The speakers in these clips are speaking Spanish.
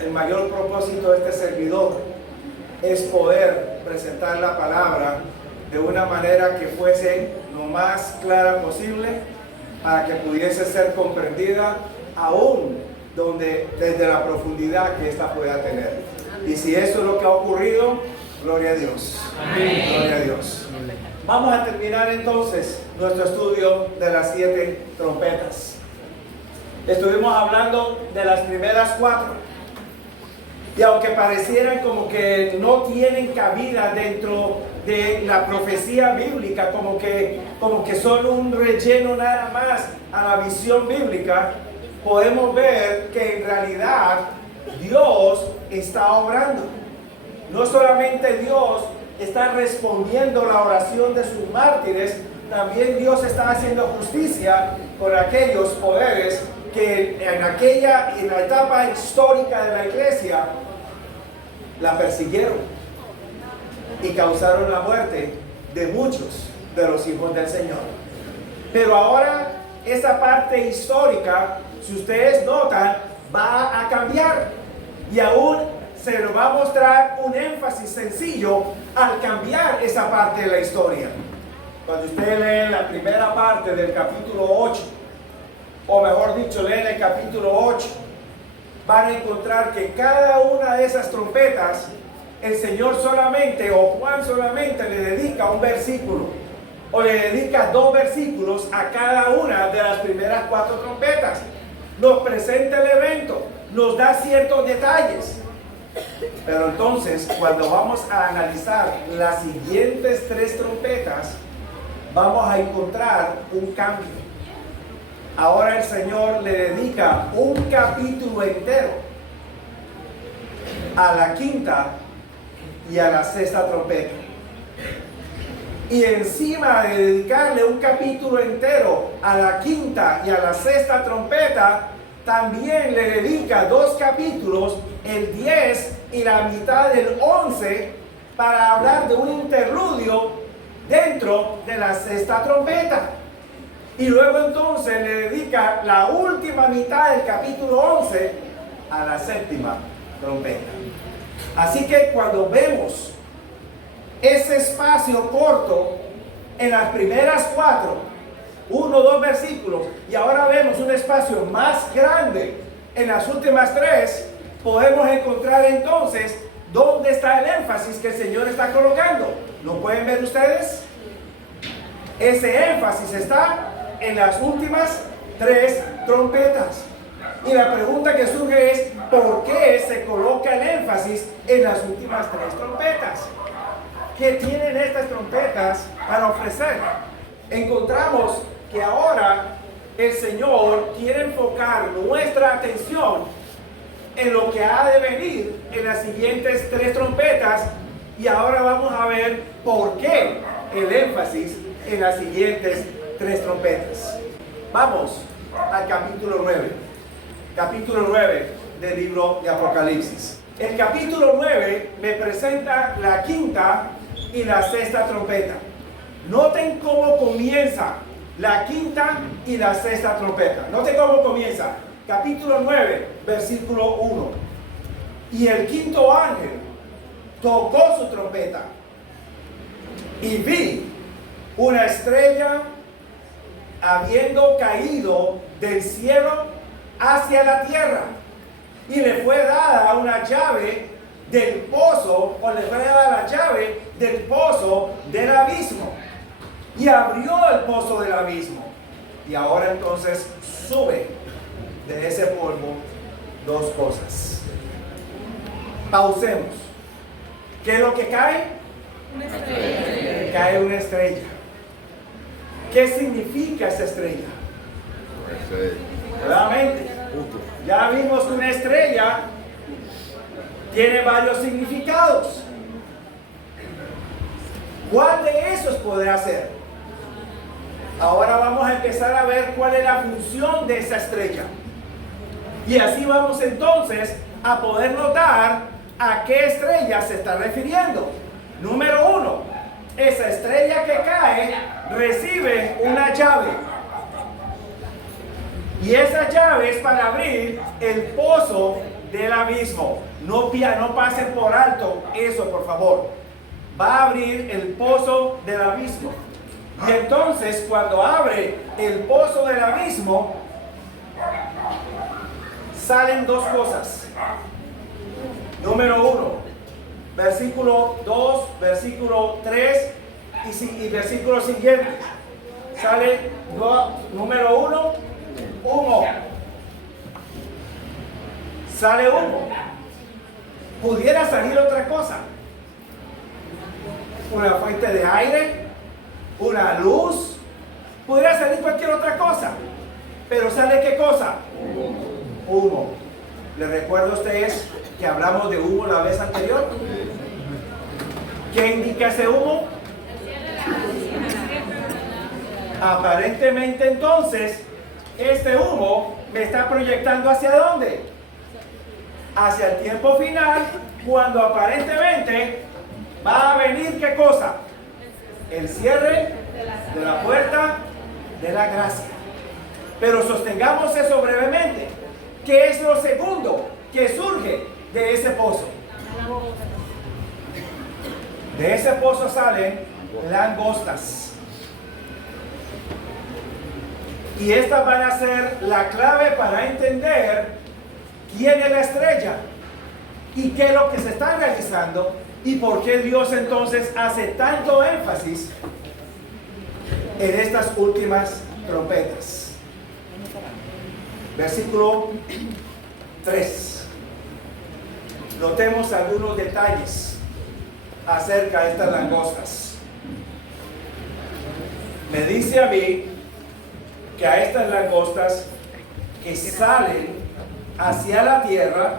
el mayor propósito de este servidor es poder presentar la palabra de una manera que fuese lo más clara posible para que pudiese ser comprendida aún desde la profundidad que ésta pueda tener. Y si eso es lo que ha ocurrido, gloria a Dios. Amén. Gloria a Dios. Vamos a terminar entonces nuestro estudio de las 7 trompetas. Estuvimos hablando de las primeras 4. Y aunque parecieran como que no tienen cabida dentro de la profecía bíblica, como que son un relleno nada más a la visión bíblica, podemos ver que en realidad Dios está obrando. No solamente Dios está respondiendo la oración de sus mártires, también Dios está haciendo justicia con aquellos poderes que en la etapa histórica de la iglesia la persiguieron y causaron la muerte de muchos de los hijos del Señor. Pero ahora esa parte histórica, si ustedes notan, va a cambiar y aún se nos va a mostrar un énfasis sencillo al cambiar esa parte de la historia. Cuando ustedes leen la primera parte del capítulo 8, o mejor dicho, leen el capítulo 8, van a encontrar que cada una de esas trompetas, el Señor solamente, o Juan solamente, le dedica un versículo, o le dedica 2 versículos a cada una de las primeras 4 trompetas. Nos presenta el evento, nos da ciertos detalles. Pero entonces, cuando vamos a analizar las siguientes 3 trompetas, vamos a encontrar un cambio. Ahora el Señor le dedica un capítulo entero a la 5ª y a la 6ª trompeta. Y encima de dedicarle un capítulo entero a la 5ª y a la 6ª trompeta, también le dedica 2 capítulos, el 10 y la mitad del 11, para hablar de un interludio dentro de la 6ª trompeta. Y luego entonces le dedica la última mitad del capítulo 11 a la 7ª trompeta. Así que cuando vemos ese espacio corto en las primeras 4, 1 o 2 versículos, y ahora vemos un espacio más grande en las últimas 3, podemos encontrar entonces dónde está el énfasis que el Señor está colocando. ¿Lo pueden ver ustedes? Ese énfasis está en las últimas 3 trompetas. Y la pregunta que surge es, ¿por qué se coloca el énfasis en las últimas 3 trompetas? ¿Qué tienen estas trompetas para ofrecer? Encontramos que ahora el Señor quiere enfocar nuestra atención en lo que ha de venir en las siguientes 3 trompetas, y ahora vamos a ver por qué el énfasis en las siguientes 3 trompetas. Vamos al capítulo 9 del libro de Apocalipsis. El capítulo 9 me presenta la 5ª y la 6ª trompeta. Noten cómo comienza la 5ª y la 6ª trompeta. Noten cómo comienza. Capítulo 9, versículo 1. Y el 5º ángel tocó su trompeta, y vi una estrella habiendo caído del cielo hacia la tierra, y le fue dada una llave del pozo, o le fue dada la llave del pozo del abismo, y abrió el pozo del abismo. Y ahora entonces sube de ese polvo 2 cosas. Pausemos. ¿Qué es lo que cae? Una estrella. Cae una estrella. ¿Qué significa esa estrella? Nuevamente, ya vimos que una estrella tiene varios significados. ¿Cuál de esos podrá ser? Ahora vamos a empezar a ver cuál es la función de esa estrella. Y así vamos entonces a poder notar a qué estrella se está refiriendo. Número 1, esa estrella que cae recibe una llave. Y esa llave es para abrir el pozo del abismo. No pasen por alto eso, por favor. Va a abrir el pozo del abismo. Y entonces, cuando abre el pozo del abismo, salen dos cosas. Número 1, versículo 2, versículo 3 y versículo siguiente. Sale número 1, humo. Sale humo. Pudiera salir otra cosa. Una fuente de aire, una luz, pudiera salir cualquier otra cosa. Pero sale ¿qué cosa? Humo. ¿Les recuerdo a ustedes que hablamos de humo la vez anterior? ¿Qué indica ese humo? Aparentemente entonces, este humo me está proyectando ¿hacia dónde? Hacia el tiempo final, cuando aparentemente va a venir ¿qué cosa? El cierre de la puerta de la gracia. Pero sostengamos eso brevemente. ¿Qué es lo segundo que surge de ese pozo? De ese pozo salen langostas. Y estas van a ser la clave para entender quién es la estrella y qué es lo que se está realizando y por qué Dios entonces hace tanto énfasis en estas últimas trompetas. Versículo 3. Notemos algunos detalles acerca de estas langostas. Me dice a mí que a estas langostas que salen hacia la tierra,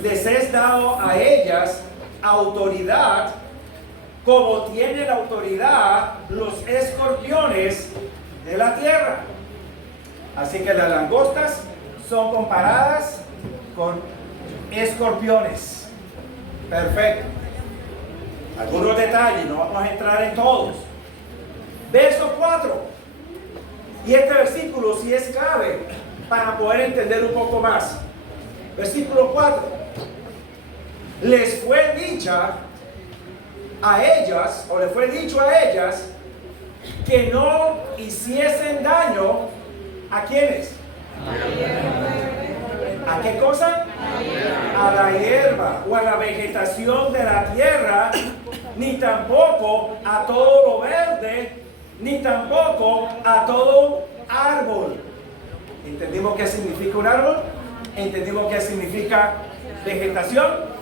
les es dado a ellas autoridad, como tienen autoridad los escorpiones de la tierra. Así que las langostas son comparadas con escorpiones. Perfecto. Algunos detalles, no vamos a entrar en todos. Verso 4. Y este versículo sí es clave para poder entender un poco más. Versículo 4. Les fue dicha a ellas, o le fue dicho a ellas, que no hiciesen daño ¿a quiénes? ¿A qué cosa? A la hierba o a la vegetación de la tierra, ni tampoco a todo lo verde, ni tampoco a todo árbol. ¿Entendimos qué significa un árbol? ¿Entendimos qué significa vegetación?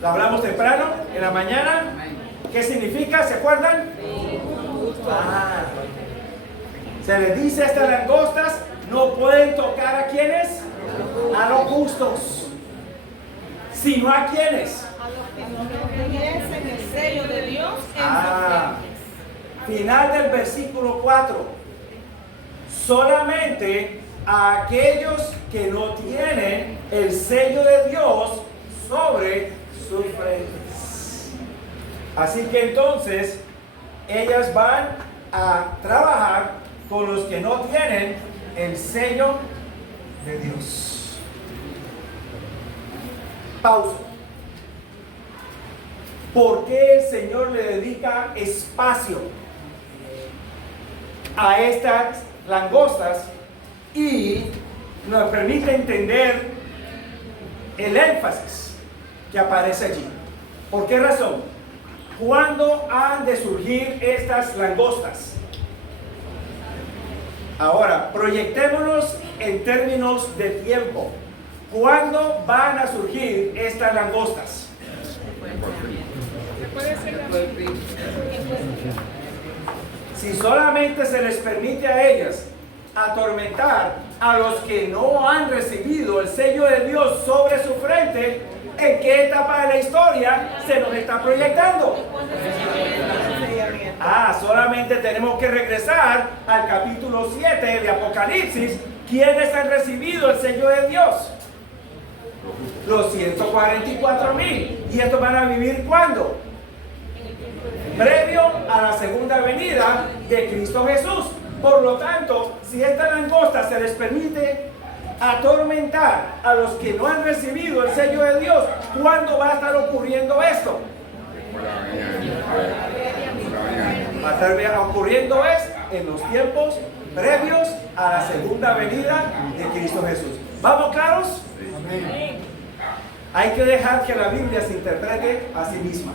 Lo hablamos temprano, en la mañana. ¿Qué significa? ¿Se acuerdan? Se les dice a estas langostas, no pueden tocar ¿a quiénes? A los justos. Sino ¿a quiénes? A los que no obedecen el sello de Dios en sus frentes. Final del versículo 4. Solamente a aquellos que no tienen el sello de Dios sobre sus frentes. Así que entonces ellas van a trabajar con los que no tienen el sello de Dios. Pausa. ¿Por qué el Señor le dedica espacio a estas langostas y nos permite entender el énfasis que aparece allí? ¿Por qué razón? ¿Cuándo han de surgir estas langostas? Ahora, proyectémonos en términos de tiempo. ¿Cuándo van a surgir estas langostas? Si solamente se les permite a ellas atormentar a los que no han recibido el sello de Dios sobre su frente, ¿en qué etapa de la historia se nos está proyectando? Solamente tenemos que regresar al capítulo 7 de Apocalipsis. ¿Quiénes han recibido el sello de Dios? Los 144,000. ¿Y estos van a vivir cuándo? Previo a la segunda venida de Cristo Jesús. Por lo tanto, si esta langosta se les permite atormentar a los que no han recibido el sello de Dios. ¿Cuándo va a estar ocurriendo esto? Va a estar ocurriendo en los tiempos previos a la segunda venida de Cristo Jesús. ¿Vamos claros? Amén. Hay que dejar que la Biblia se interprete a sí misma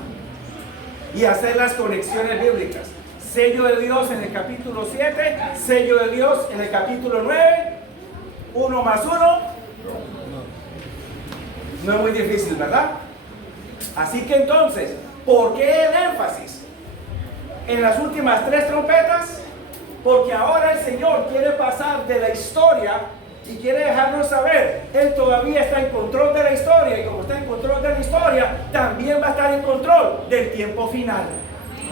y hacer las conexiones bíblicas. Sello de Dios en el capítulo 7, sello de Dios en el capítulo 9, 1 más 1. No es muy difícil, ¿verdad? Así que entonces, ¿por qué el énfasis en las últimas 3 trompetas? Porque ahora el Señor quiere pasar de la historia y quiere dejarnos saber, Él todavía está en control de la historia, y como está en control de la historia, también va a estar en control del tiempo final.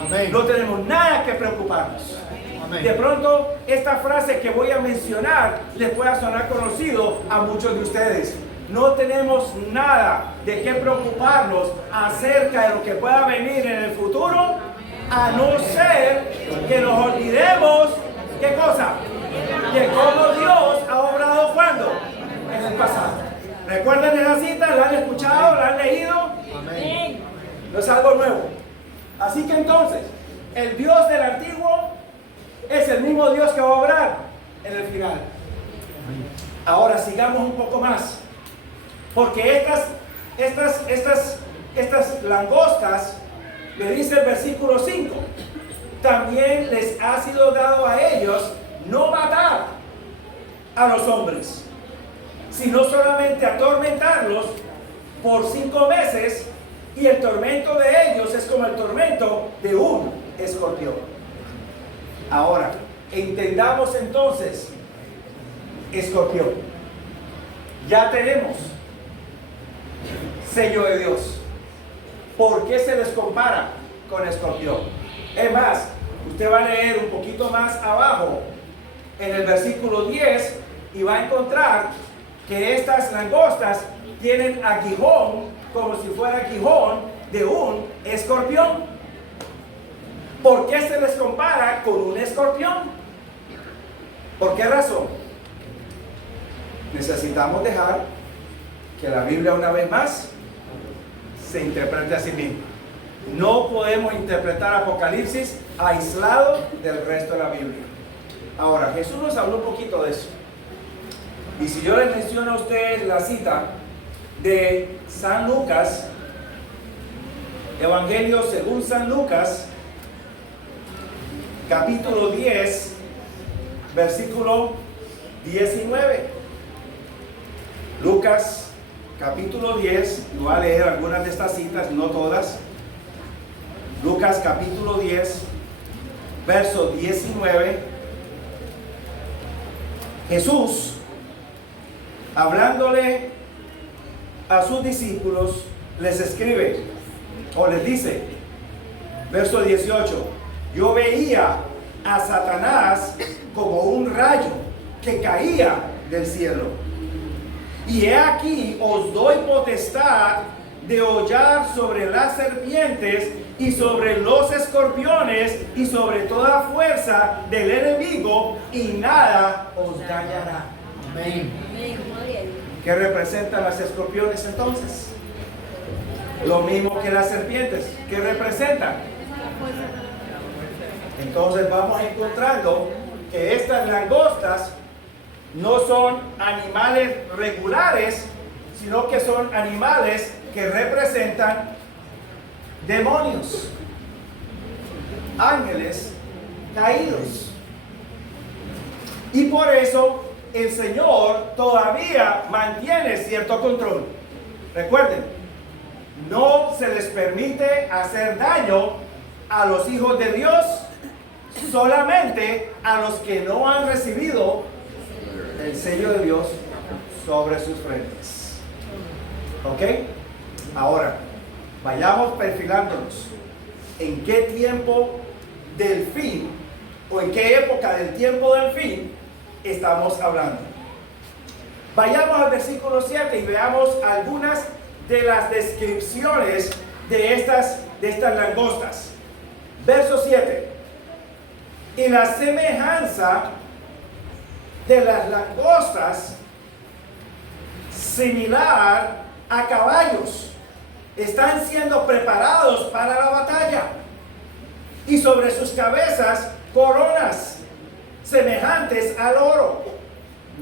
Amén. No tenemos nada que preocuparnos. Amén. De pronto, esta frase que voy a mencionar les pueda sonar conocido a muchos de ustedes. No tenemos nada de qué preocuparnos acerca de lo que pueda venir en el futuro, a no ser que nos olvidemos, ¿qué cosa? De cómo Dios ha obrado cuando en el pasado. ¿Recuerdan esa cita? ¿La han escuchado? ¿La han leído? Amén. No es algo nuevo. Así que entonces, el Dios del antiguo es el mismo Dios que va a obrar en el final. Ahora sigamos un poco más, porque estas langostas, le dice el versículo 5, también les ha sido dado a ellos no matar a los hombres, sino solamente atormentarlos por 5 meses, y el tormento de ellos es como el tormento de un escorpión. Ahora, entendamos entonces, escorpión. Ya tenemos sello de Dios. ¿Por qué se les compara con escorpión? Es más, usted va a leer un poquito más abajo en el versículo 10 y va a encontrar que estas langostas tienen aguijón, como si fuera aguijón de un escorpión. ¿Por qué se les compara con un escorpión? ¿Por qué razón? Necesitamos dejar que la Biblia una vez más se interprete a sí misma. No podemos interpretar Apocalipsis aislado del resto de la Biblia. Ahora, Jesús nos habló un poquito de eso. Y si yo les menciono a ustedes la cita de San Lucas, Evangelio según San Lucas, capítulo 10, versículo 19. Lucas, capítulo 10, y voy a leer algunas de estas citas, no todas. Lucas, capítulo 10, verso 19. Jesús, hablándole a sus discípulos, les escribe, o les dice, verso 18, yo veía a Satanás como un rayo que caía del cielo. Y he aquí, os doy potestad de hollar sobre las serpientes y sobre los escorpiones y sobre toda fuerza del enemigo, y nada os dañará. Amén. ¿Qué representan las escorpiones entonces? Lo mismo que las serpientes. ¿Qué representan? Entonces vamos encontrando que estas langostas no son animales regulares, sino que son animales que representan demonios, ángeles caídos. Y por eso el Señor todavía mantiene cierto control. Recuerden, no se les permite hacer daño a los hijos de Dios, solamente a los que no han recibido el sello de Dios sobre sus frentes. ¿Ok? Ahora, vayamos perfilándonos. ¿En qué tiempo del fin, o en qué época del tiempo del fin estamos hablando? Vayamos al versículo 7 y veamos algunas de las descripciones de estas langostas. Verso 7. Y la semejanza de las langostas similar a caballos. Están siendo preparados para la batalla. Y sobre sus cabezas coronas semejantes al oro.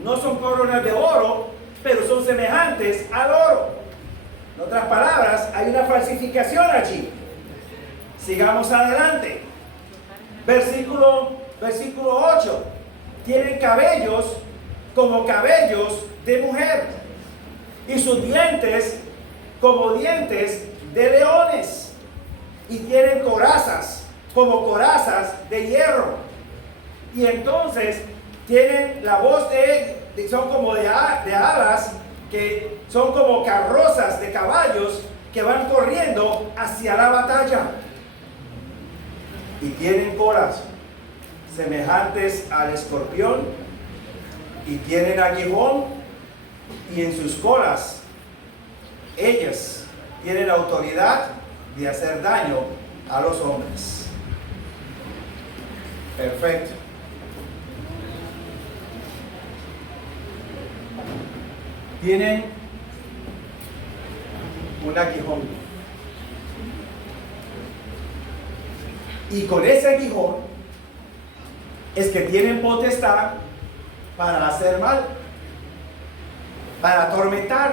No son coronas de oro, pero son semejantes al oro. En otras palabras, hay una falsificación allí. Sigamos adelante. Versículo 8. Tienen cabellos como cabellos de mujer, y sus dientes como dientes de leones, y tienen corazas como corazas de hierro. Y entonces tienen la voz son como de alas, que son como carrozas de caballos que van corriendo hacia la batalla. Y tienen colas semejantes al escorpión, y tienen aguijón, y en sus colas ellas tienen autoridad de hacer daño a los hombres. Perfecto. Tienen un aguijón, y con ese aguijón es que tienen potestad para hacer mal, para atormentar.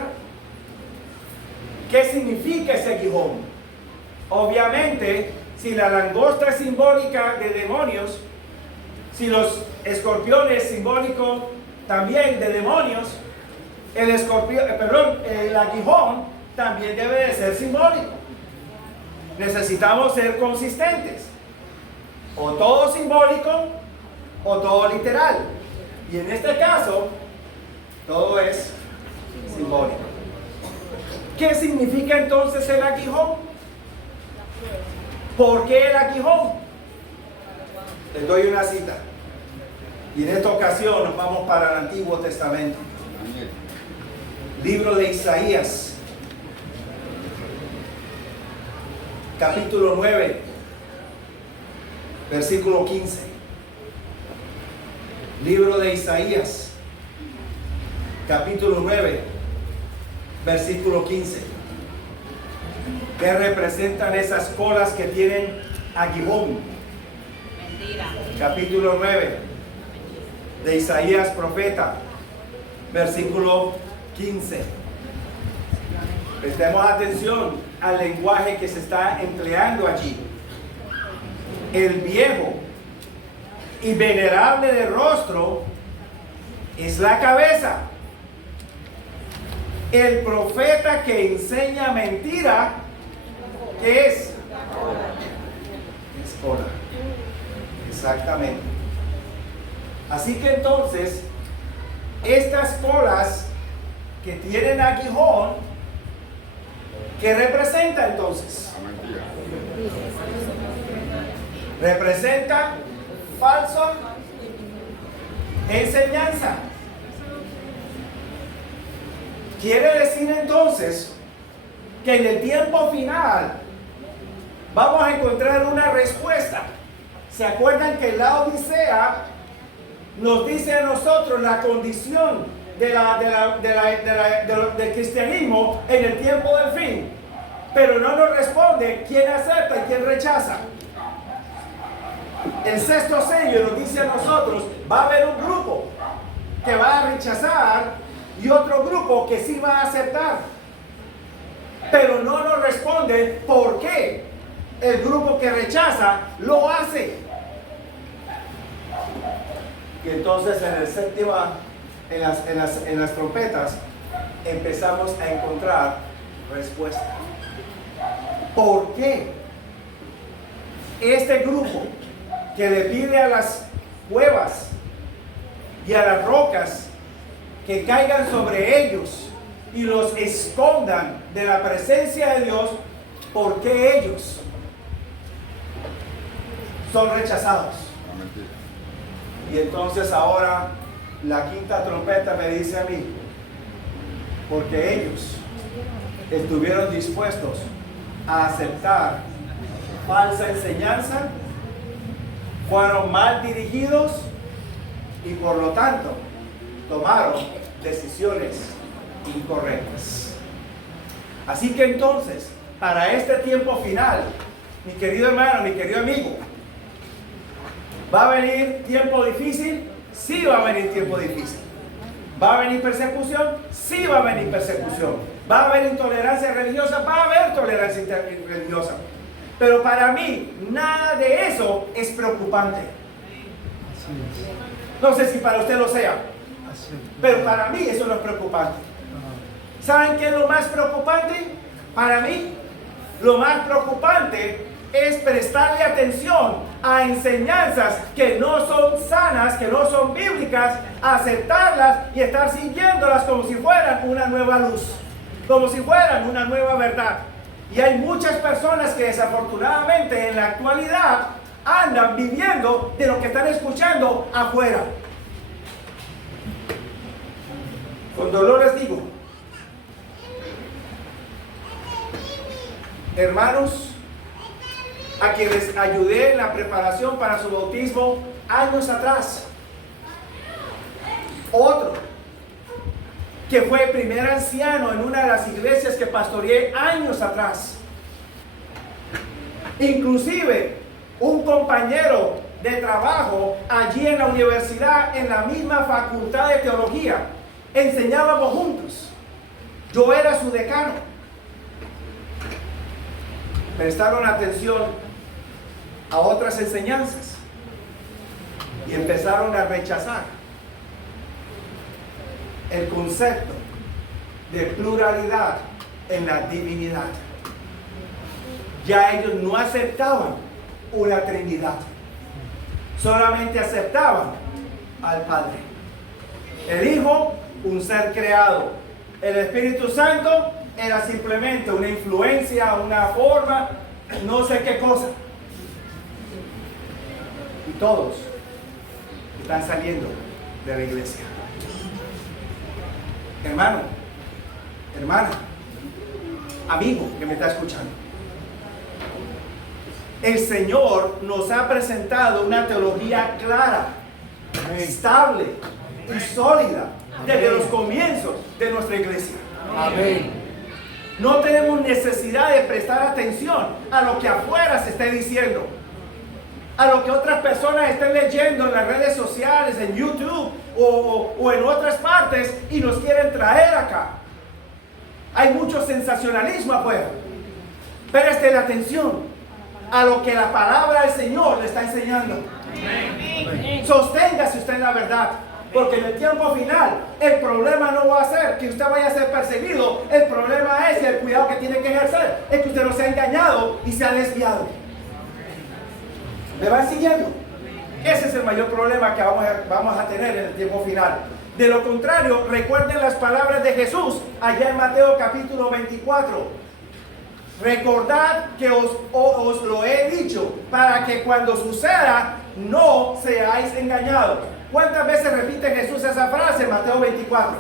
¿Qué significa ese aguijón? Obviamente, si la langosta es simbólica de demonios, si los escorpiones es simbólico también de demonios, el aguijón también debe de ser simbólico. Necesitamos ser consistentes. O todo simbólico o todo literal. Y en este caso, todo es simbólico. ¿Qué significa entonces el aguijón? ¿Por qué el aguijón? Les doy una cita. Y en esta ocasión nos vamos para el Antiguo Testamento. Libro de Isaías, capítulo 9, versículo 15. Libro de Isaías, capítulo 9, versículo 15. ¿Qué representan esas colas que tienen aguijón? Mentira. Capítulo 9 de Isaías, profeta, versículo 15. Prestemos atención al lenguaje que se está empleando allí. El viejo y venerable de rostro es la cabeza. El profeta que enseña mentira, ¿qué es? Es cola. Exactamente. Así que entonces, estas colas que tienen aguijón, ¿qué representa entonces? Representa falso enseñanza. Quiere decir entonces que en el tiempo final vamos a encontrar una respuesta. ¿Se acuerdan que la Odisea nos dice a nosotros la condición del cristianismo en el tiempo del fin? Pero no nos responde quién acepta y quién rechaza. El sexto sello nos dice a nosotros, va a haber un grupo que va a rechazar y otro grupo que sí va a aceptar. Pero no nos responde por qué el grupo que rechaza lo hace. Y entonces en el séptimo, en las trompetas, empezamos a encontrar respuesta. ¿Por qué este grupo que le pide a las cuevas y a las rocas que caigan sobre ellos y los escondan de la presencia de Dios, por qué ellos son rechazados? Y entonces ahora la quinta trompeta me dice a mí, porque ellos estuvieron dispuestos a aceptar falsa enseñanza, fueron mal dirigidos y por lo tanto tomaron decisiones incorrectas. Así que entonces, para este tiempo final, mi querido hermano, mi querido amigo, ¿va a venir tiempo difícil? Sí va a venir tiempo difícil. ¿Va a venir persecución? Sí va a venir persecución. ¿Va a haber intolerancia religiosa? Va a haber tolerancia religiosa. Pero para mí, nada de eso es preocupante. No sé si para usted lo sea, pero para mí eso no es preocupante. ¿Saben qué es lo más preocupante? Para mí, lo más preocupante es prestarle atención a enseñanzas que no son sanas, que no son bíblicas, aceptarlas y estar siguiéndolas como si fueran una nueva luz, como si fueran una nueva verdad. Y hay muchas personas que desafortunadamente en la actualidad andan viviendo de lo que están escuchando afuera. Con dolor les digo, hermanos, a quienes ayudé en la preparación para su bautismo años atrás, otro que fue primer anciano en una de las iglesias que pastoreé años atrás, inclusive un compañero de trabajo allí en la universidad, en la misma facultad de teología, enseñábamos juntos, yo era su decano, prestaron atención a otras enseñanzas y empezaron a rechazar el concepto de pluralidad en la divinidad. Ya ellos no aceptaban una Trinidad, solamente aceptaban al Padre, el Hijo, un ser creado, el Espíritu Santo era simplemente una influencia, una forma, no sé qué cosa. Y todos están saliendo de la iglesia. Hermano, hermana, amigo que me está escuchando, el Señor nos ha presentado una teología clara, estable y sólida desde los comienzos de nuestra iglesia. Amén. No tenemos necesidad de prestar atención a lo que afuera se esté diciendo, a lo que otras personas estén leyendo en las redes sociales, en YouTube o en otras partes y nos quieren traer acá. Hay mucho sensacionalismo afuera. Preste la atención a lo que la palabra del Señor le está enseñando. Sosténgase usted en la verdad. Porque en el tiempo final, el problema no va a ser que usted vaya a ser perseguido. El problema es, y el cuidado que tiene que ejercer, es que usted no sea engañado y sea desviado. ¿Me van siguiendo? Ese es el mayor problema que vamos a tener en el tiempo final. De lo contrario, recuerden las palabras de Jesús allá en Mateo capítulo 24. Recordad que os lo he dicho, para que cuando suceda, no seáis engañados. ¿Cuántas veces repite Jesús esa frase en Mateo 24?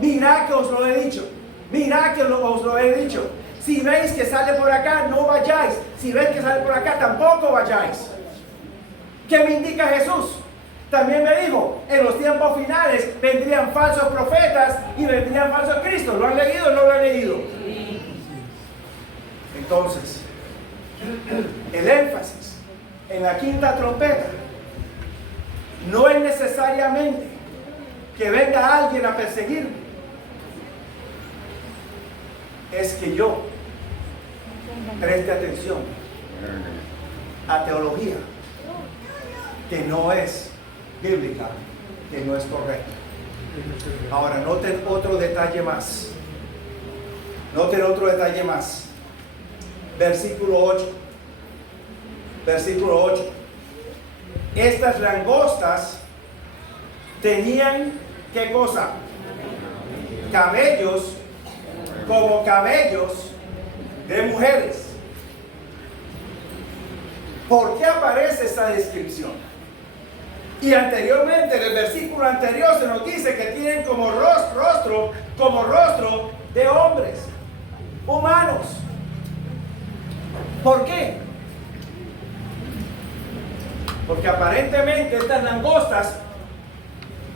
Mirad que os lo he dicho. Mirad que os lo he dicho. Si veis que sale por acá, no vayáis. Si veis que sale por acá, tampoco vayáis. ¿Qué me indica Jesús? También me dijo, en los tiempos finales vendrían falsos profetas y vendrían falsos cristos. ¿Lo han leído o no lo han leído? Entonces, el énfasis en la quinta trompeta no es necesariamente que venga alguien a perseguirme, es que yo preste atención a teología que no es bíblica, que no es correcta. Ahora, noten otro detalle más. Noten otro detalle más. Versículo 8. Versículo 8. Estas langostas tenían, ¿qué cosa? Cabellos, como cabellos de mujeres. ¿Por qué aparece esa descripción? Y anteriormente, en el versículo anterior se nos dice que tienen como rostro de hombres, humanos. ¿Por qué? Porque aparentemente estas langostas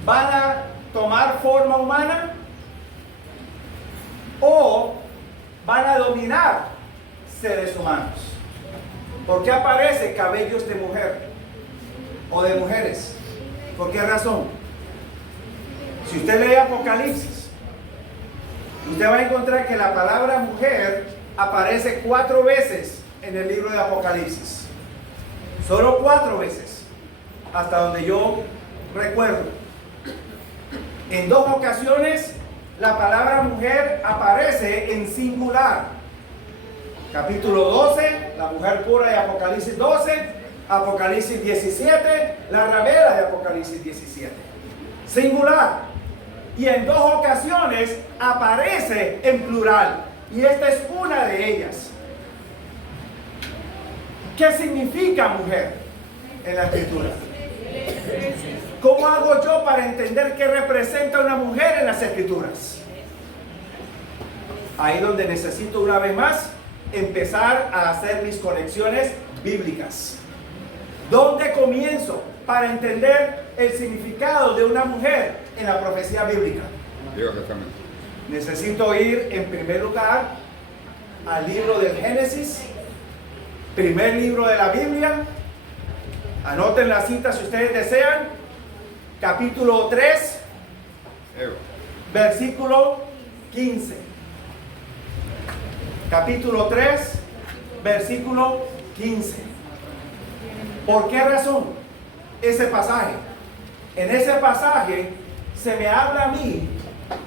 van a tomar forma humana. o van a dominar seres humanos. ¿Por qué aparece cabellos de mujer o de mujeres? ¿Por qué razón? Si usted lee Apocalipsis, usted va a encontrar que la palabra mujer aparece 4 veces en el libro de Apocalipsis. Solo 4 veces, hasta donde yo recuerdo. En 2 ocasiones, la palabra mujer aparece en singular. Capítulo 12, la mujer pura de Apocalipsis 12, Apocalipsis 17, la ramera de Apocalipsis 17. Singular. Y en 2 ocasiones aparece en plural. Y esta es una de ellas. ¿Qué significa mujer en la escritura? ¿Cómo hago yo para entender qué representa una mujer en las escrituras? Ahí donde necesito una vez más empezar a hacer mis conexiones bíblicas. ¿Dónde comienzo para entender el significado de una mujer en la profecía bíblica? Necesito ir en primer lugar al libro del Génesis, primer libro de la Biblia. Anoten la cita si ustedes desean. Capítulo 3, versículo 15. Capítulo 3, versículo 15. ¿Por qué razón ese pasaje? En ese pasaje se me habla a mí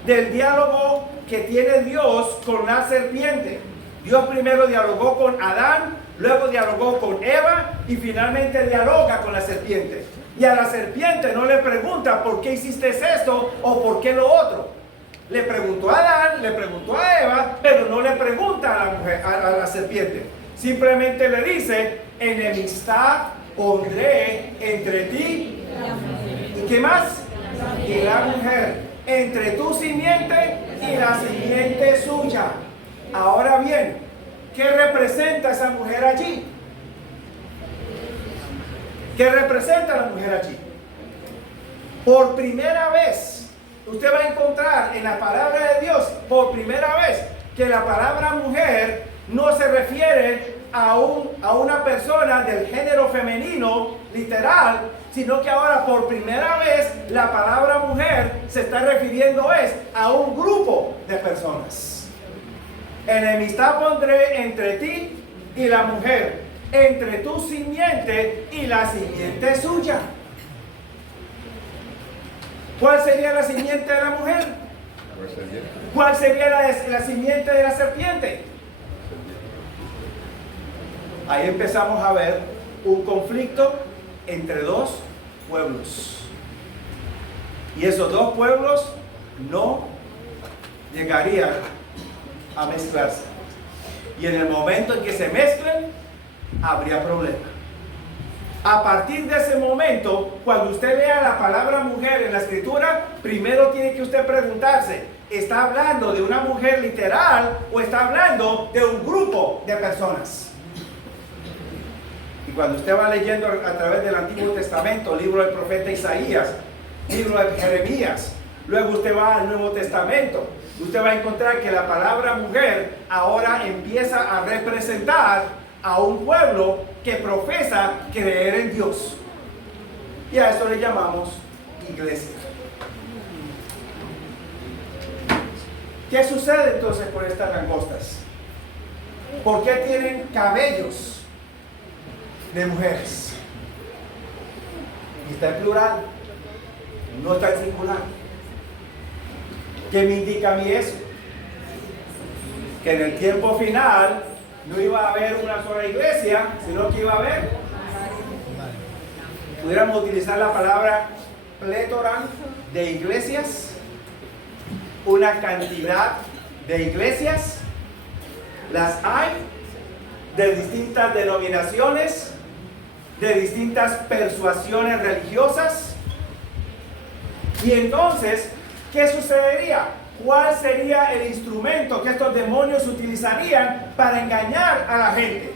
del diálogo que tiene Dios con la serpiente. Dios primero dialogó con Adán, luego dialogó con Eva y finalmente dialoga con la serpiente. Y a la serpiente no le pregunta por qué hiciste esto o por qué lo otro. Le preguntó a Adán, le preguntó a Eva, pero no le pregunta a la mujer, a la serpiente. Simplemente le dice: enemistad pondré entre ti y ¿qué más? Y la mujer, entre tu simiente y la simiente suya. Ahora bien, ¿qué representa esa mujer allí? ¿Qué representa la mujer allí? Por primera vez usted va a encontrar en la palabra de Dios, por primera vez, que la palabra mujer no se refiere a una persona del género femenino literal, sino que ahora por primera vez la palabra mujer se está refiriendo a un grupo de personas. Enemistad pondré entre ti y la mujer, entre tu simiente y la simiente suya. ¿Cuál sería la simiente de la mujer? ¿Cuál sería la simiente de la serpiente? Ahí empezamos a ver un conflicto entre 2 pueblos. Y esos 2 pueblos no llegarían a mezclarse. Y en el momento en que se mezclen, habría problema. A partir de ese momento, cuando usted vea la palabra mujer en la escritura, primero tiene que usted preguntarse: ¿está hablando de una mujer literal o está hablando de un grupo de personas? Y cuando usted va leyendo a través del Antiguo Testamento, libro del profeta Isaías, libro de Jeremías, luego usted va al Nuevo Testamento, usted va a encontrar que la palabra mujer ahora empieza a representar a un pueblo que profesa creer en Dios. Y a eso le llamamos iglesia. ¿Qué sucede entonces con estas langostas? ¿Por qué tienen cabellos de mujeres? Y está en plural, no está en singular. ¿Qué me indica a mí eso? Que en el tiempo final no iba a haber una sola iglesia, sino que iba a haber, pudiéramos utilizar la palabra plétora de iglesias, una cantidad de iglesias. Las hay de distintas denominaciones, de distintas persuasiones religiosas. Y entonces, ¿qué sucedería? ¿Cuál sería el instrumento que estos demonios utilizarían para engañar a la gente?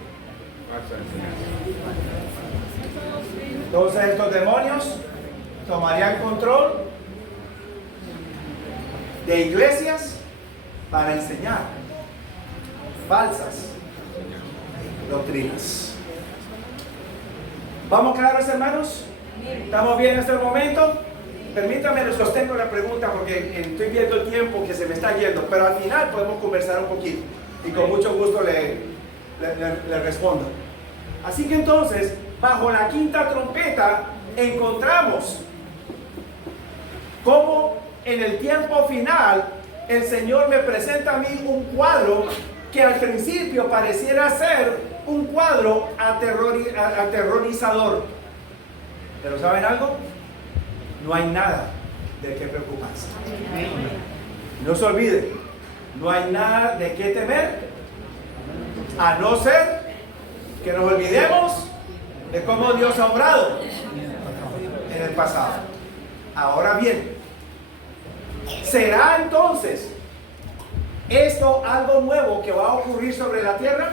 Entonces estos demonios tomarían control de iglesias para enseñar falsas doctrinas. ¿Vamos claros, hermanos? ¿Estamos bien en este momento? Permítanme, les sostengo la pregunta porque estoy viendo el tiempo que se me está yendo, pero al final podemos conversar un poquito y con mucho gusto le respondo. Así que entonces, bajo la quinta trompeta, encontramos cómo en el tiempo final el Señor me presenta a mí un cuadro que al principio pareciera ser un cuadro aterrorizador. Pero ¿saben algo? No hay nada de qué preocuparse. No se olviden, no hay nada de qué temer, a no ser que nos olvidemos de cómo Dios ha obrado en el pasado. Ahora bien, ¿será entonces esto algo nuevo que va a ocurrir sobre la tierra?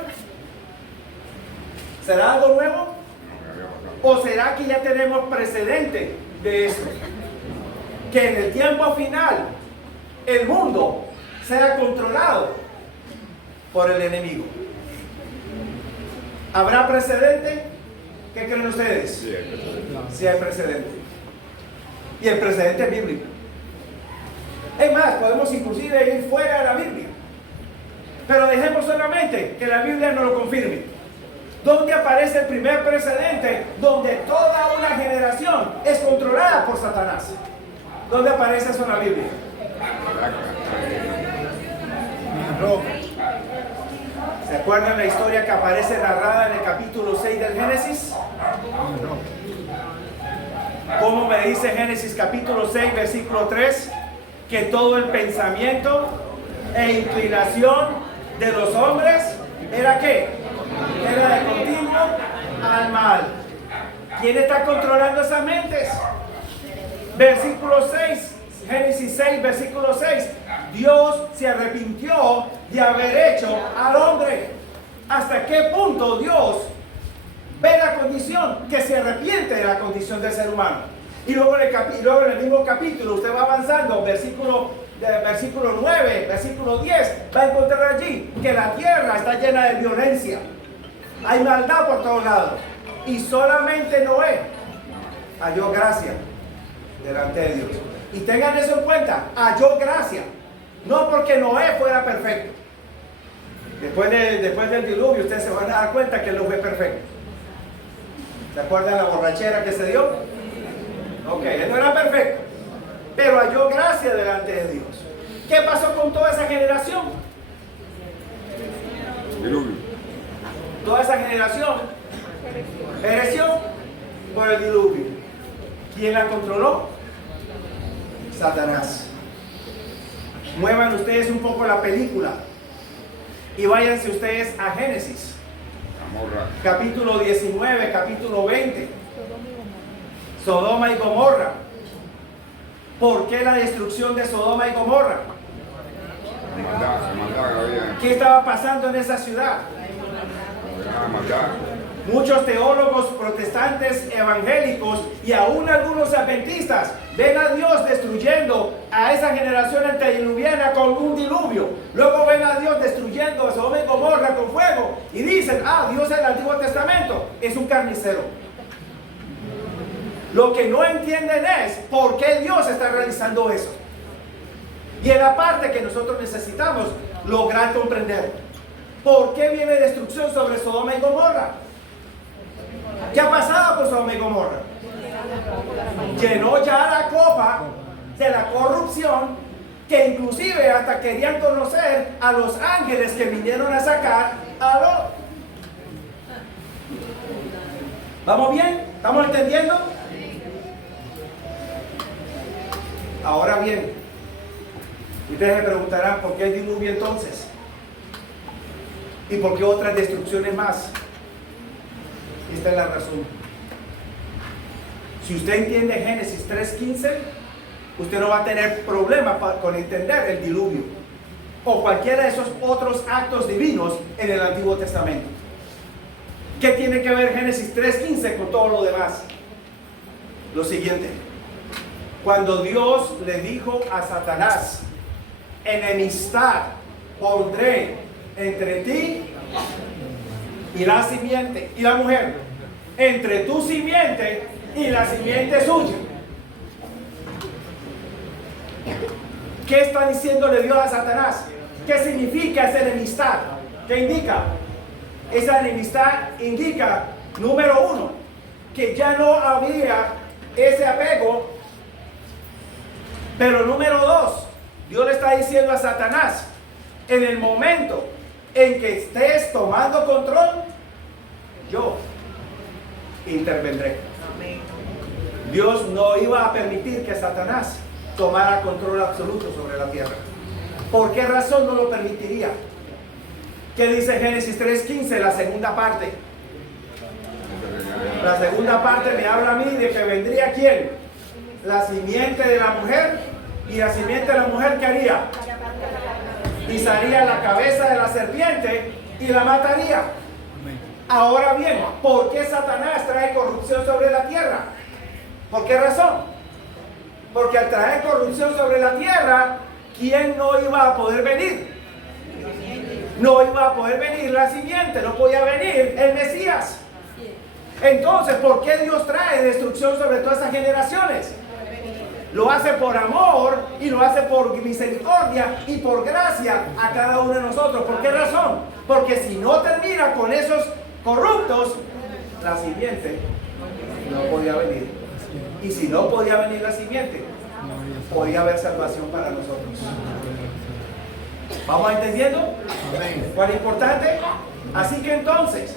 ¿Será algo nuevo? ¿O será que ya tenemos precedente de esto? Que en el tiempo final el mundo sea controlado por el enemigo. ¿Habrá precedente? ¿Qué creen ustedes? Sí hay precedente. Y el precedente es bíblico. Es más, podemos inclusive ir fuera de la Biblia. Pero dejemos solamente que la Biblia nos lo confirme. ¿Dónde aparece el primer precedente donde toda una generación es controlada por Satanás? ¿Dónde aparece eso en la Biblia? ¿Se acuerdan la historia que aparece narrada en el capítulo 6 del Génesis? ¿Cómo me dice Génesis capítulo 6, versículo 3? Que todo el pensamiento e inclinación de los hombres ¿era qué? Era de continuo al mal. ¿Quién está controlando esas mentes? Versículo 6, Génesis 6, versículo 6. Dios se arrepintió de haber hecho al hombre. ¿Hasta qué punto Dios ve la condición? Que se arrepiente de la condición del ser humano. Y luego en el mismo capítulo, usted va avanzando, versículo 9, versículo 10, va a encontrar allí que la tierra está llena de violencia. Hay maldad por todos lados. Y solamente Noé halló gracia delante de Dios. Y tengan eso en cuenta, halló gracia. No porque Noé fuera perfecto. Después del diluvio, ustedes se van a dar cuenta que él no fue perfecto. ¿Se acuerdan la borrachera que se dio? Ok, él no era perfecto, pero halló gracia delante de Dios. ¿Qué pasó con toda esa generación? Diluvio. Toda esa generación pereció por el diluvio. ¿Quién la controló? Satanás. Muevan ustedes un poco la película y váyanse ustedes a Génesis, capítulo 19, capítulo 20. Sodoma y Gomorra. ¿Por qué la destrucción de Sodoma y Gomorra? ¿Qué estaba pasando en esa ciudad? Muchos teólogos protestantes evangélicos y aún algunos adventistas ven a Dios destruyendo a esa generación antediluviana con un diluvio. Luego ven a Dios destruyendo a Sodoma y Gomorra con fuego y dicen, Dios en el Antiguo Testamento es un carnicero. Lo que no entienden es por qué Dios está realizando eso. Y es la parte que nosotros necesitamos lograr comprender. ¿Por qué viene destrucción sobre Sodoma y Gomorra? ¿Qué ha pasado con Sodoma y Gomorra? Llenó ya la copa de la corrupción, que inclusive hasta querían conocer a los ángeles que vinieron a sacar a Lot. ¿Vamos bien? ¿Estamos entendiendo? Ahora bien, ustedes me preguntarán por qué el diluvio entonces y por qué otras destrucciones más. Esta es la razón. Si usted entiende Génesis 3:15, usted no va a tener problema con entender el diluvio o cualquiera de esos otros actos divinos en el Antiguo Testamento. ¿Qué tiene que ver Génesis 3:15 con todo lo demás? Lo siguiente: cuando Dios le dijo a Satanás, enemistad pondré entre ti y la simiente y la mujer, entre tu simiente y la simiente suya. ¿Qué está diciéndole Dios a Satanás? ¿Qué significa esa enemistad? ¿Qué indica? Esa enemistad indica, número uno, que ya no había ese apego. Pero número dos, Dios le está diciendo a Satanás, en el momento en que estés tomando control, yo intervendré. Dios no iba a permitir que Satanás tomara control absoluto sobre la tierra. ¿Por qué razón no lo permitiría? ¿Qué dice Génesis 3:15, la segunda parte? La segunda parte me habla a mí de que vendría ¿quién? La simiente de la mujer, y la simiente de la mujer ¿qué haría? Pisaría la cabeza de la serpiente y la mataría. Ahora bien, ¿por qué Satanás trae corrupción sobre la tierra? ¿Por qué razón? Porque al traer corrupción sobre la tierra, ¿quién no iba a poder venir? No iba a poder venir la simiente, no podía venir el Mesías. Entonces, ¿por qué Dios trae destrucción sobre todas esas generaciones? Lo hace por amor y lo hace por misericordia y por gracia a cada uno de nosotros. ¿Por qué razón? Porque si no termina con esos corruptos, la simiente no podía venir. Y si no podía venir la simiente, podía haber salvación para nosotros. ¿Vamos entendiendo? ¿Cuál es importante? Así que entonces,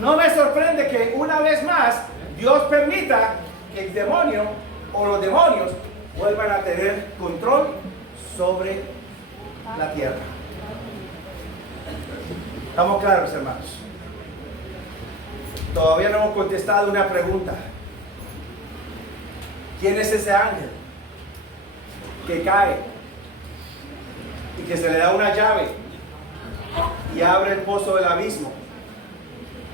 no me sorprende que una vez más Dios permita que el demonio o los demonios vuelvan a tener control sobre la tierra. ¿Estamos claros, hermanos? Todavía no hemos contestado una pregunta. ¿Quién es ese ángel que cae y que se le da una llave y abre el pozo del abismo?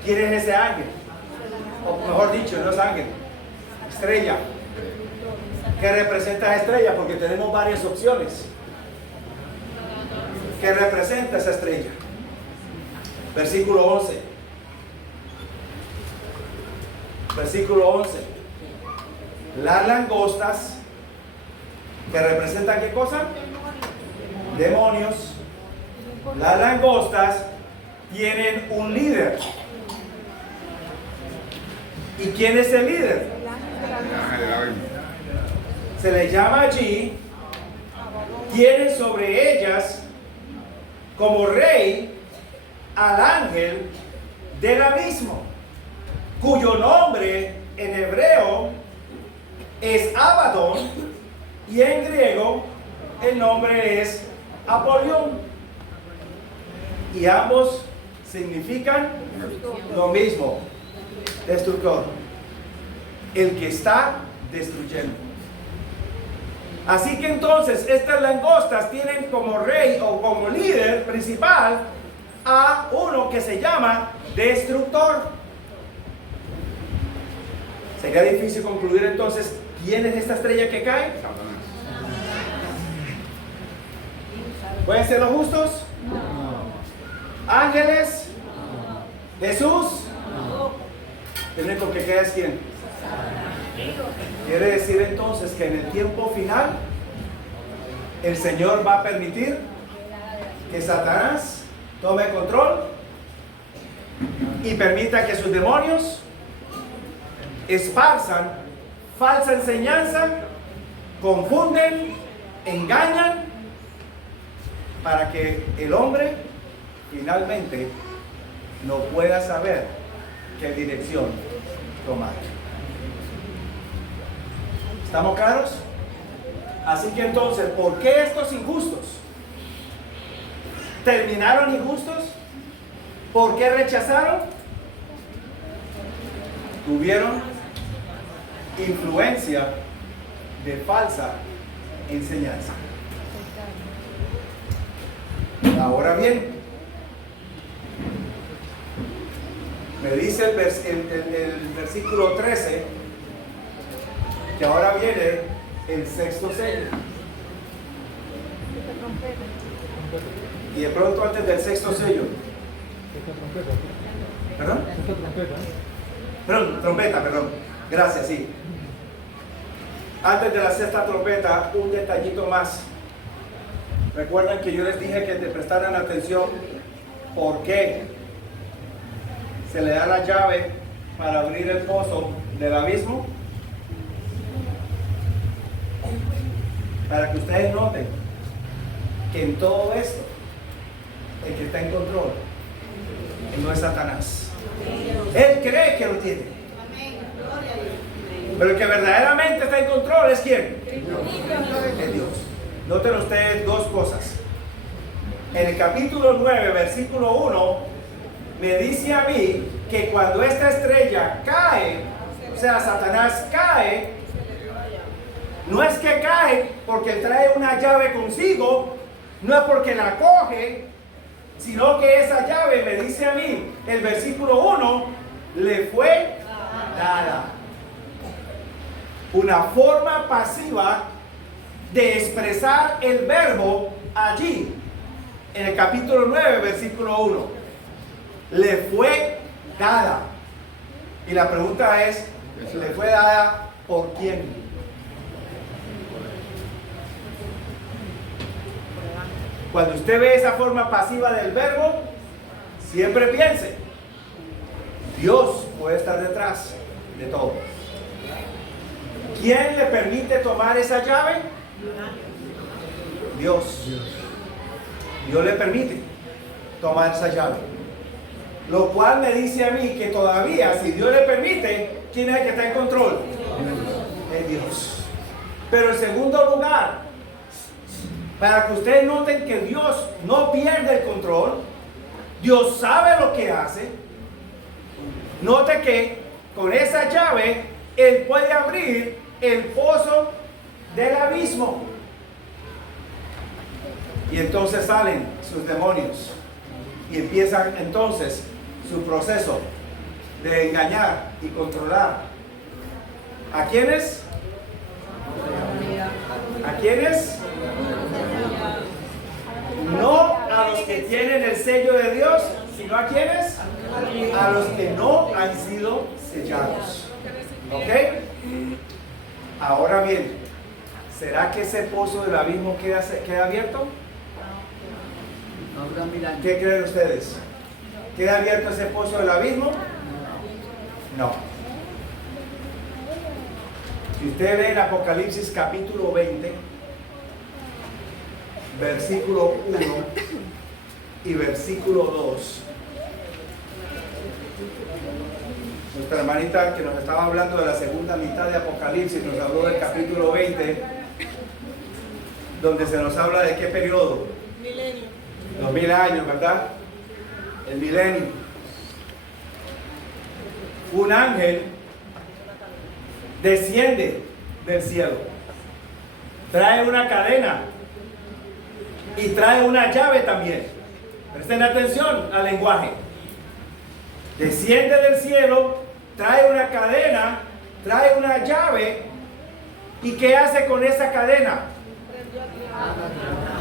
¿Quién es ese ángel? O mejor dicho, no es ángel, estrella. ¿Qué representa esa estrella? Porque tenemos varias opciones. ¿Qué representa esa estrella? Versículo 11. Versículo 11. Las langostas, que representan ¿qué cosa? Demonios. Las langostas tienen un líder. ¿Y quién es el líder? Se le llama allí. Tienen sobre ellas como rey al ángel del abismo, cuyo nombre en hebreo es Abadón y en griego el nombre es Apolión, y ambos significan lo mismo: destructor, el que está destruyendo. Así que entonces estas langostas tienen como rey o como líder principal a uno que se llama destructor. Sería difícil concluir entonces quién es esta estrella que cae. ¿Pueden ser los justos? ¿Ángeles? ¿Jesús? El único que queda es quién. Quiere decir entonces que en el tiempo final el Señor va a permitir que Satanás tome control y permita que sus demonios esparzan falsa enseñanza, confunden, engañan, para que el hombre finalmente no pueda saber qué dirección tomar. ¿Estamos claros? Así que entonces, ¿por qué estos injustos terminaron injustos? ¿Por qué rechazaron? Tuvieron influencia de falsa enseñanza. Ahora bien, me dice el versículo 13 que ahora viene el sexto sello. Y de pronto antes del sexto sello. ¿Perdón? Trompeta, perdón. Gracias, sí. Antes de la sexta trompeta, un detallito más. Recuerdan que yo les dije que te prestaran atención por qué se le da la llave para abrir el pozo del abismo. Para que ustedes noten que en todo esto, el que está en control no es Satanás. Él cree que lo tiene. Pero el que verdaderamente está en control es ¿quién? Es Dios. Noten ustedes dos cosas. En el capítulo 9, versículo 1, me dice a mí que cuando esta estrella cae, o sea, Satanás cae, no es que cae porque trae una llave consigo, no es porque la coge, sino que esa llave, me dice a mí, el versículo 1, le fue dada. Una forma pasiva de expresar el verbo allí, en el capítulo 9, versículo 1. Le fue dada. Y la pregunta es, ¿le fue dada por quién? Cuando usted ve esa forma pasiva del verbo, siempre piense, Dios puede estar detrás de todo. ¿Quién le permite tomar esa llave? Dios. Dios le permite tomar esa llave. Lo cual me dice a mí que todavía, si Dios le permite, ¿quién es el que está en control? Es Dios. Pero en segundo lugar, para que ustedes noten que Dios no pierde el control, Dios sabe lo que hace. Note que con esa llave Él puede abrir el pozo del abismo. Y entonces salen sus demonios. Y empiezan entonces su proceso de engañar y controlar. ¿A quiénes? ¿A quiénes? No a los que tienen el sello de Dios, sino a quienes, a los que no han sido sellados. ¿Ok? Ahora bien, ¿será que ese pozo del abismo queda abierto? ¿Qué creen ustedes? ¿Queda abierto ese pozo del abismo? No. Si usted ve en Apocalipsis capítulo 20, versículo 1 y versículo 2, nuestra hermanita que nos estaba hablando de la segunda mitad de Apocalipsis nos habló del capítulo 20, donde se nos habla de qué periodo. Milenio. Los 1000 años, ¿verdad? El milenio. Un ángel desciende del cielo, trae una cadena y trae una llave también. Presten atención al lenguaje. Desciende del cielo, trae una cadena, trae una llave. ¿Y qué hace con esa cadena?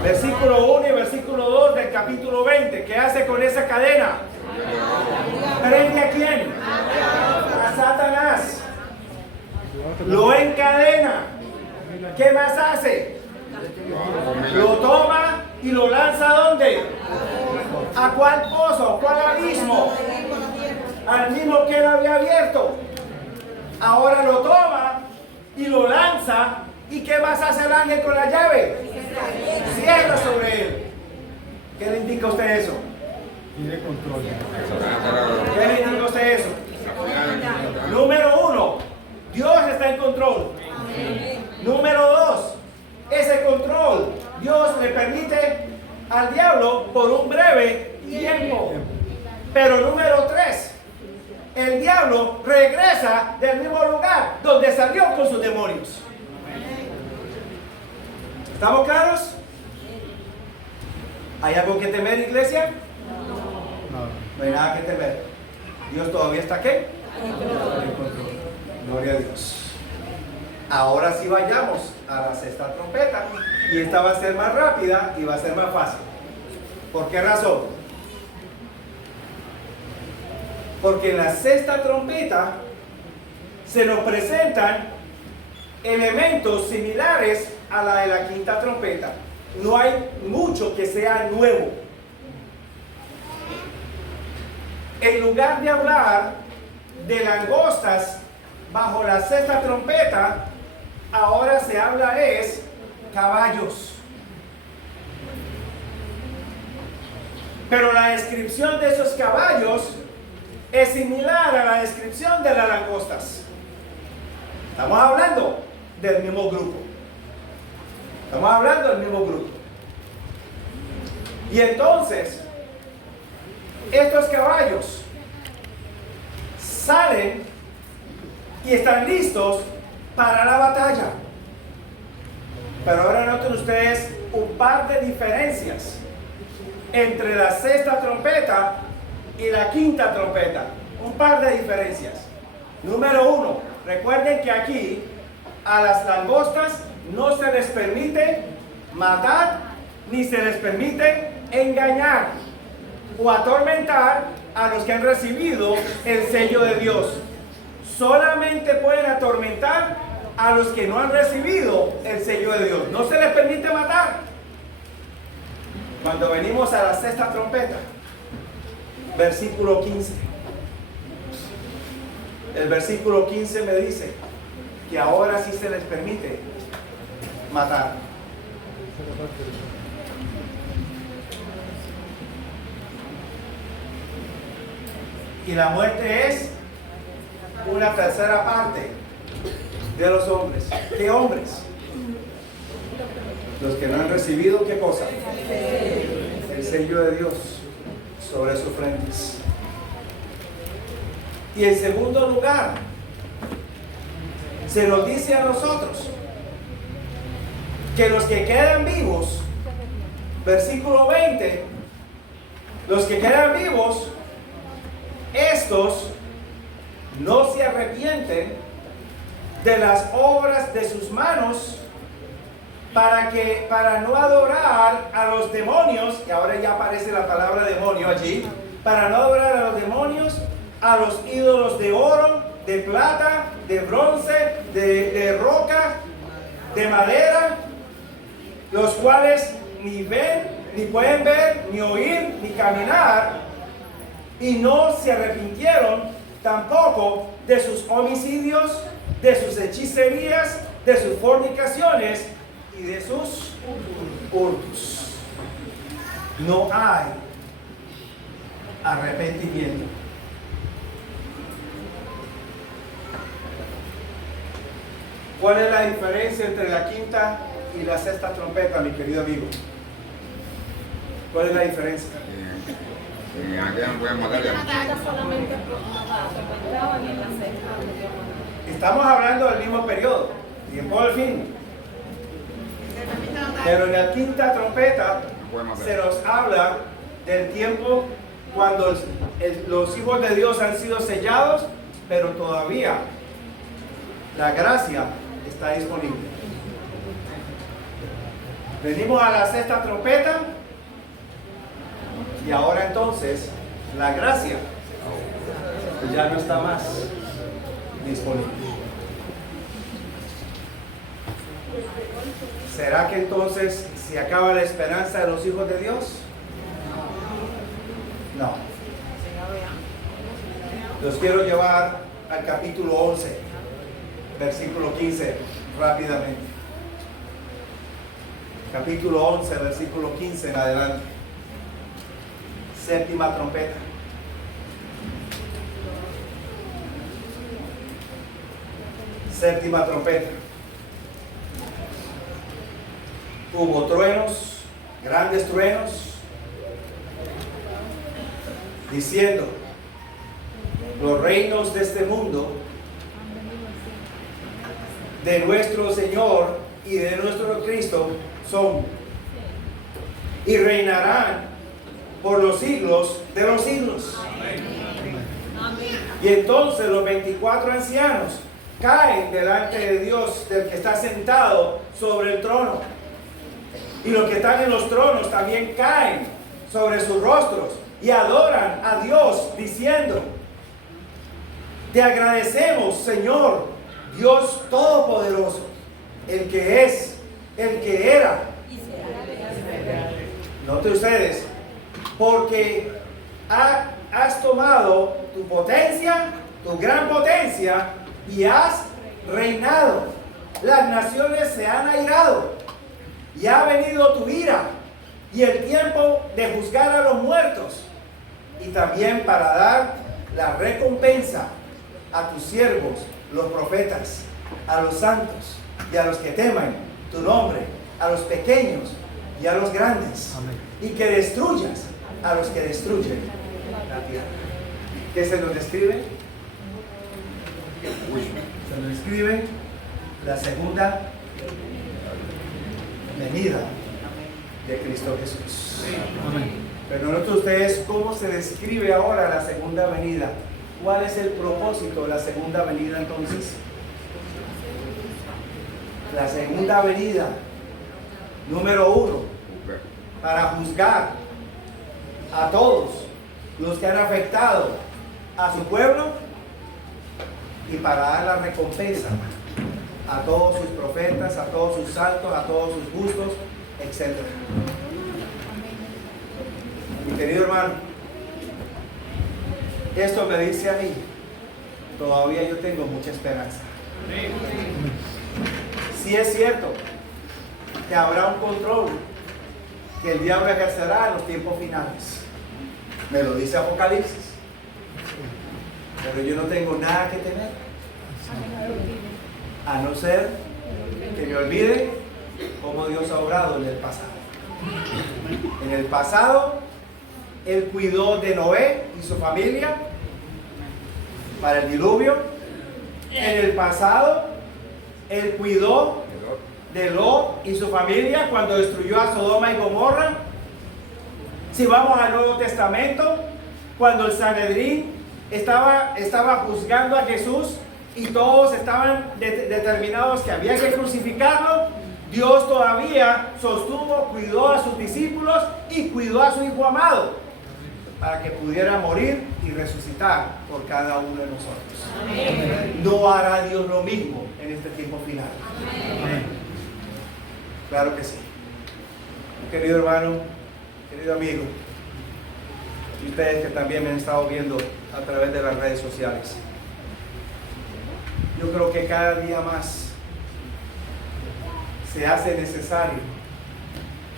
Versículo 1 y versículo 2 del capítulo 20. ¿Qué hace con esa cadena? ¿Prende a quién? A Satanás. Lo encadena. ¿Qué más hace? Lo toma y lo lanza ¿a dónde? ¿A cuál pozo? ¿Cuál abismo? Al mismo que él había abierto. Ahora lo toma y lo lanza. ¿Y qué más hace el ángel con la llave? Cierra sobre él. ¿Qué le indica a usted eso? Tiene control. ¿Qué le indica a usted eso? Número 1, Dios está en control. Número 2, ese control Dios le permite al diablo por un breve tiempo. Pero número 3, el diablo regresa del mismo lugar donde salió con sus demonios. ¿Estamos claros? ¿Hay algo que temer, iglesia? No hay nada que temer. Dios todavía está ¿qué? En control. Gloria a Dios. Ahora sí vayamos a la sexta trompeta. Y esta va a ser más rápida y va a ser más fácil. ¿Por qué razón? Porque en la sexta trompeta se nos presentan elementos similares a la de la quinta trompeta. No hay mucho que sea nuevo. En lugar de hablar de langostas bajo la sexta trompeta, ahora se habla es caballos. Pero la descripción de esos caballos es similar a la descripción de las langostas. Estamos hablando del mismo grupo. Estamos hablando del mismo grupo. Y entonces, estos caballos salen y están listos para la batalla. Pero ahora noten ustedes un par de diferencias entre la sexta trompeta y la quinta trompeta. Un par de diferencias. Número uno, recuerden que aquí a las langostas no se les permite matar ni se les permite engañar o atormentar a los que han recibido el sello de Dios. Solamente pueden atormentar a los que no han recibido el sello de Dios. No se les permite matar. Cuando venimos a la sexta trompeta, versículo 15. El versículo 15 me dice que ahora sí se les permite matar. Y la muerte es una tercera parte de los hombres. ¿Qué hombres? Los que no han recibido, ¿qué cosa? El sello de Dios sobre sus frentes. Y en segundo lugar, se nos dice a nosotros que los que quedan vivos, versículo 20, los que quedan vivos, estos no se arrepienten de las obras de sus manos para no adorar a los demonios, y ahora ya aparece la palabra demonio allí, para no adorar a los demonios, a los ídolos de oro, de plata, de bronce, de roca, de madera, los cuales ni ven, ni pueden ver, ni oír, ni caminar, y no se arrepintieron tampoco de sus homicidios, de sus hechicerías, de sus fornicaciones y de sus hurtos. No hay arrepentimiento. ¿Cuál es la diferencia entre la quinta y la sexta trompeta, mi querido amigo? ¿Cuál es la diferencia? Estamos hablando del mismo periodo, tiempo del fin. Pero en la quinta trompeta se nos habla del tiempo cuando los hijos de Dios han sido sellados, pero todavía la gracia está disponible. Venimos a la sexta trompeta y ahora entonces la gracia ya no está más disponible. ¿Será que entonces se acaba la esperanza de los hijos de Dios? No. Los quiero llevar al capítulo 11, versículo 15, rápidamente. Capítulo 11, versículo 15 en adelante. Séptima trompeta. Séptima trompeta. Hubo truenos, grandes truenos, diciendo: los reinos de este mundo, de nuestro Señor y de nuestro Cristo, son y reinarán por los siglos de los siglos. Y entonces los 24 ancianos caen delante de Dios, del que está sentado sobre el trono. Y los que están en los tronos también caen sobre sus rostros y adoran a Dios diciendo: te agradecemos, Señor, Dios Todopoderoso, el que es, el que era. Noten ustedes, porque has tomado tu potencia, tu gran potencia, y has reinado. Las naciones se han airado, y ha venido tu ira, y el tiempo de juzgar a los muertos, y también para dar la recompensa a tus siervos, los profetas, a los santos y a los que teman tu nombre, a los pequeños y a los grandes. Amén. Y que destruyas a los que destruyen la tierra. ¿Qué se nos describe? Se nos describe la segunda venida de Cristo Jesús. Amén. Pero noten ustedes cómo se describe ahora la segunda venida. ¿Cuál es el propósito de la segunda venida entonces? La segunda venida, número 1, para juzgar a todos los que han afectado a su pueblo y para dar la recompensa a todos sus profetas, a todos sus santos, a todos sus justos, etc. Mi querido hermano, esto me dice a mí, todavía yo tengo mucha esperanza. Sí es cierto que habrá un control que el diablo ejercerá en los tiempos finales. Me lo dice Apocalipsis. Pero yo no tengo nada que temer, a no ser que me olvide cómo Dios ha obrado en el pasado. En el pasado, Él cuidó de Noé y su familia para el diluvio. En el pasado, Él cuidó de Lot y su familia cuando destruyó a Sodoma y Gomorra. Si vamos al Nuevo Testamento, cuando el Sanedrín estaba juzgando a Jesús y todos estaban determinados que había que crucificarlo, Dios todavía sostuvo, cuidó a sus discípulos y cuidó a su Hijo amado para que pudiera morir y resucitar por cada uno de nosotros. Amén. ¿No hará Dios lo mismo en este tiempo final? Amén. Claro que sí. Querido hermano, querido amigo, y ustedes que también me han estado viendo a través de las redes sociales, yo creo que cada día más se hace necesario,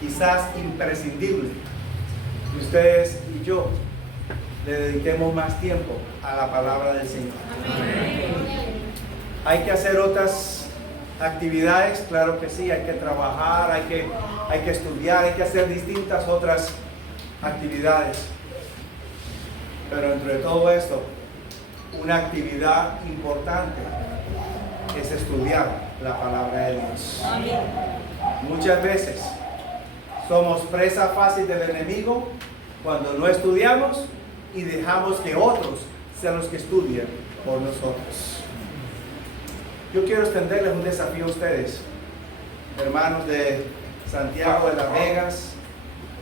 quizás imprescindible, que ustedes y yo le dediquemos más tiempo a la palabra del Señor. Amén. Hay que hacer otras actividades, claro que sí, hay que trabajar, hay que estudiar, hay que hacer distintas otras actividades. Pero entre todo esto, una actividad importante es estudiar la palabra de Dios. Amén. Muchas veces somos presa fácil del enemigo cuando no estudiamos y dejamos que otros sean los que estudien por nosotros. Yo quiero extenderles un desafío a ustedes, hermanos de Santiago de Las Vegas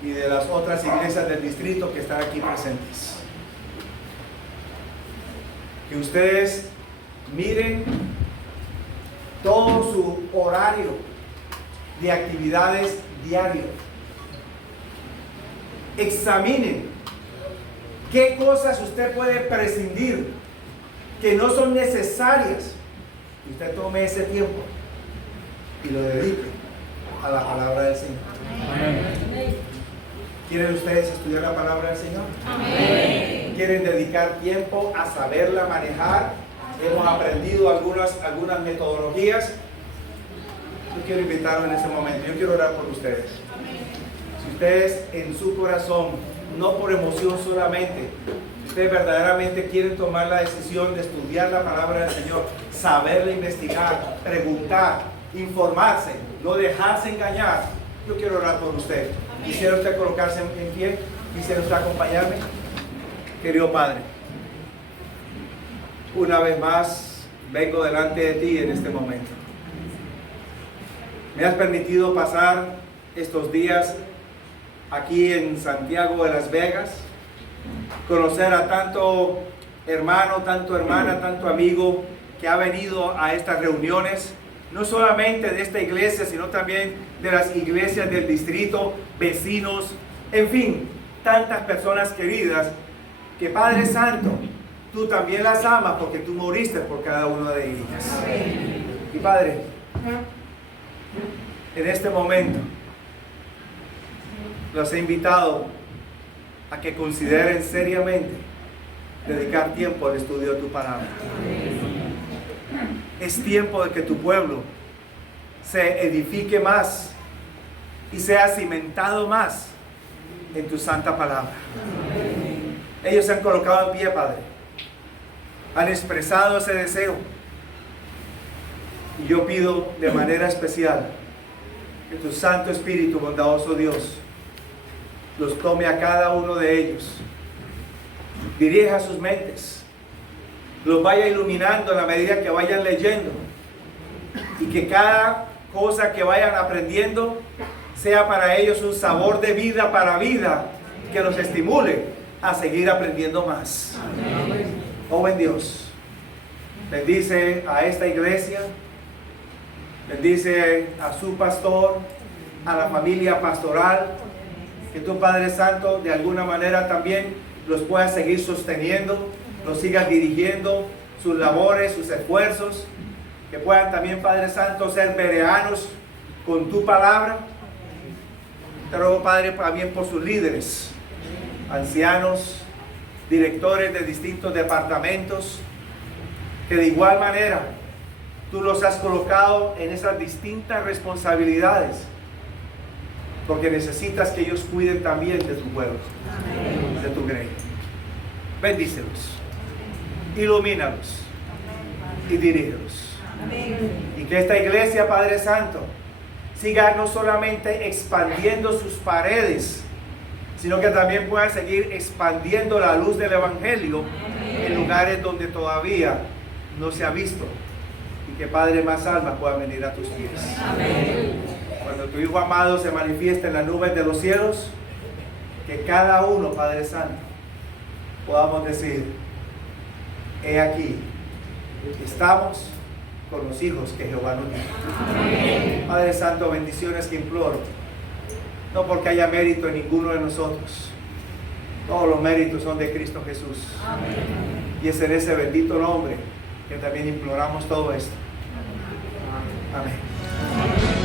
y de las otras iglesias del distrito que están aquí presentes. Que ustedes miren todo su horario de actividades diario. Examinen qué cosas usted puede prescindir que no son necesarias. Y usted tome ese tiempo y lo dedique a la palabra del Señor. Amén. ¿Quieren ustedes estudiar la palabra del Señor? Amén. ¿Quieren dedicar tiempo a saberla manejar? Hemos aprendido algunas metodologías. Yo quiero invitarlos en ese momento. Yo quiero orar por ustedes. Si ustedes en su corazón, no por emoción solamente, ustedes verdaderamente quieren tomar la decisión de estudiar la palabra del Señor, saberla investigar, preguntar, informarse, no dejarse engañar, yo quiero orar por usted. Quisiera usted colocarse en pie, quisiera usted acompañarme. Querido Padre, una vez más vengo delante de ti en este momento. Me has permitido pasar estos días aquí en Santiago de Las Vegas, conocer a tanto hermano, tanto hermana, tanto amigo que ha venido a estas reuniones, no solamente de esta iglesia, sino también de las iglesias del distrito, vecinos, en fin, tantas personas queridas que, Padre Santo, tú también las amas porque tú moriste por cada una de ellas. Y Padre, en este momento los he invitado a que consideren seriamente dedicar tiempo al estudio de tu palabra. Es tiempo de que tu pueblo se edifique más y sea cimentado más en tu santa palabra. Ellos se han colocado en pie, Padre. Han expresado ese deseo. Y yo pido de manera especial que tu Santo Espíritu, bondadoso Dios, los tome a cada uno de ellos. Dirija sus mentes. Los vaya iluminando en la medida que vayan leyendo. Y que cada cosa que vayan aprendiendo sea para ellos un sabor de vida para vida que los estimule a seguir aprendiendo más. Amén. Oh, buen Dios, bendice a esta iglesia, bendice a su pastor, a la familia pastoral, que tu Padre Santo de alguna manera también los pueda seguir sosteniendo, los sigas dirigiendo, sus labores, sus esfuerzos, que puedan también, Padre Santo, ser bereanos con tu palabra. Te ruego, Padre, también por sus líderes, ancianos, directores de distintos departamentos, que de igual manera tú los has colocado en esas distintas responsabilidades, porque necesitas que ellos cuiden también de tu pueblo, de tu grey. Bendícelos, ilumínalos y dirígelos. Y que esta iglesia, Padre Santo, siga no solamente expandiendo sus paredes, sino que también pueda seguir expandiendo la luz del Evangelio en lugares donde todavía no se ha visto. Y que, Padre, más almas puedan venir a tus pies. Amén. Cuando tu Hijo amado se manifieste en las nubes de los cielos, que cada uno, Padre Santo, podamos decir: he aquí, estamos con los hijos que Jehová nos dio. Amén. Padre Santo, bendiciones que imploro, no porque haya mérito en ninguno de nosotros. Todos los méritos son de Cristo Jesús. Amén. Y es en ese bendito nombre que también imploramos todo esto. Amén.